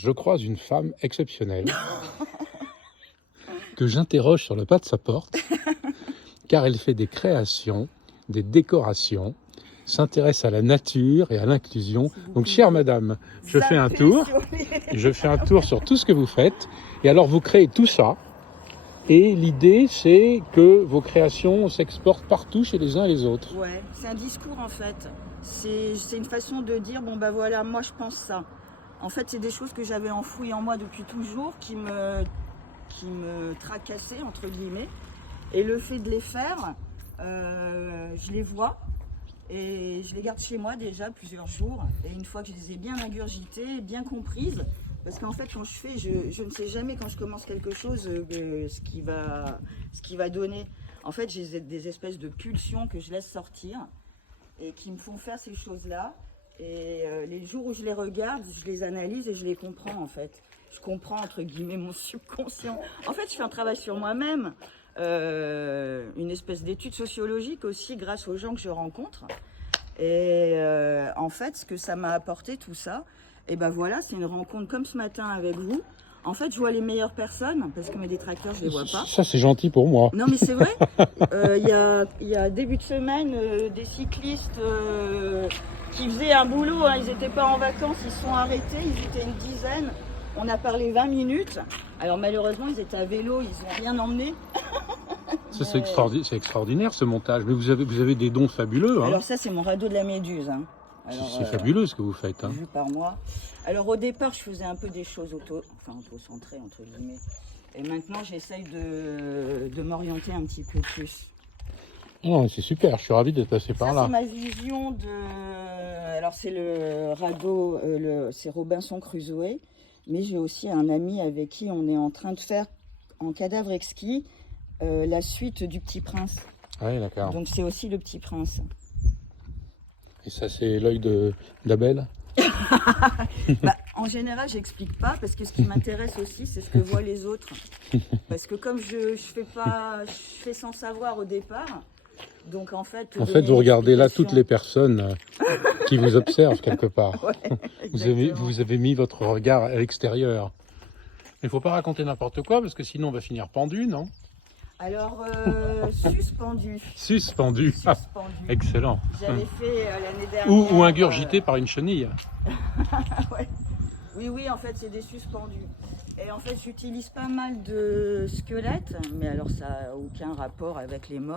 je croise une femme exceptionnelle que j'interroge sur le pas de sa porte, car elle fait des créations, des décorations, s'intéresse à la nature et à l'inclusion. Donc, chère madame, je fais un tour sur tout ce que vous faites. Et alors, vous créez tout ça. Et l'idée, c'est que vos créations s'exportent partout chez les uns et les autres. Ouais, c'est un discours en fait. C'est une façon de dire, bon bah voilà, moi je pense ça. En fait, c'est des choses que j'avais enfouies en moi depuis toujours, qui me tracassaient, entre guillemets. Et le fait de les faire, je les vois et je les garde chez moi déjà plusieurs jours. Et une fois que je les ai bien ingurgitées, bien comprises, parce qu'en fait, quand je fais, je ne sais jamais quand je commence quelque chose ce qui va donner. En fait, j'ai des espèces de pulsions que je laisse sortir et qui me font faire ces choses-là. Et les jours où je les regarde, je les analyse et je les comprends en fait. Je comprends entre guillemets mon subconscient. En fait, je fais un travail sur moi-même, une espèce d'étude sociologique aussi grâce aux gens que je rencontre. Et en fait, ce que ça m'a apporté tout ça, et ben voilà, c'est une rencontre comme ce matin avec vous. En fait, je vois les meilleures personnes, parce que mes détracteurs, je les vois pas. Ça, c'est gentil pour moi. Non, mais c'est vrai. Il y a début de semaine, des cyclistes qui faisaient un boulot, hein, ils n'étaient pas en vacances, ils se sont arrêtés, ils étaient une dizaine. On a parlé 20 minutes. Alors malheureusement, ils étaient à vélo, ils n'ont rien emmené. Ça, c'est extraordinaire ce montage. Mais vous avez des dons fabuleux. Hein. Alors ça, c'est mon radeau de la Méduse. Hein. C'est fabuleux ce que vous faites. Hein. Vu par moi. Alors au départ, je faisais un peu des choses auto-centrées, entre guillemets. Et maintenant, j'essaye de m'orienter un petit peu plus. Oh, c'est super, je suis ravi d'être passé par là. C'est ma vision de... Alors c'est le radeau, c'est Robinson Crusoe. Mais j'ai aussi un ami avec qui on est en train de faire, en cadavre exquis, la suite du Petit Prince. Oui, d'accord. Donc c'est aussi le Petit Prince. Et ça, c'est l'œil d'Abel? Bah, en général, j'explique pas parce que ce qui m'intéresse aussi, c'est ce que voient les autres. Parce que comme je fais sans savoir au départ. Donc en fait, vous regardez là toutes les personnes qui vous observent quelque part. Ouais, vous avez mis votre regard à l'extérieur. Il ne faut pas raconter n'importe quoi parce que sinon on va finir pendu, non? Alors, suspendu. Suspendu. Ah, excellent. J'avais fait l'année dernière... Ou ingurgité par une chenille. Ouais. Oui, en fait, c'est des suspendus. Et en fait, j'utilise pas mal de squelettes, mais alors ça n'a aucun rapport avec les morts.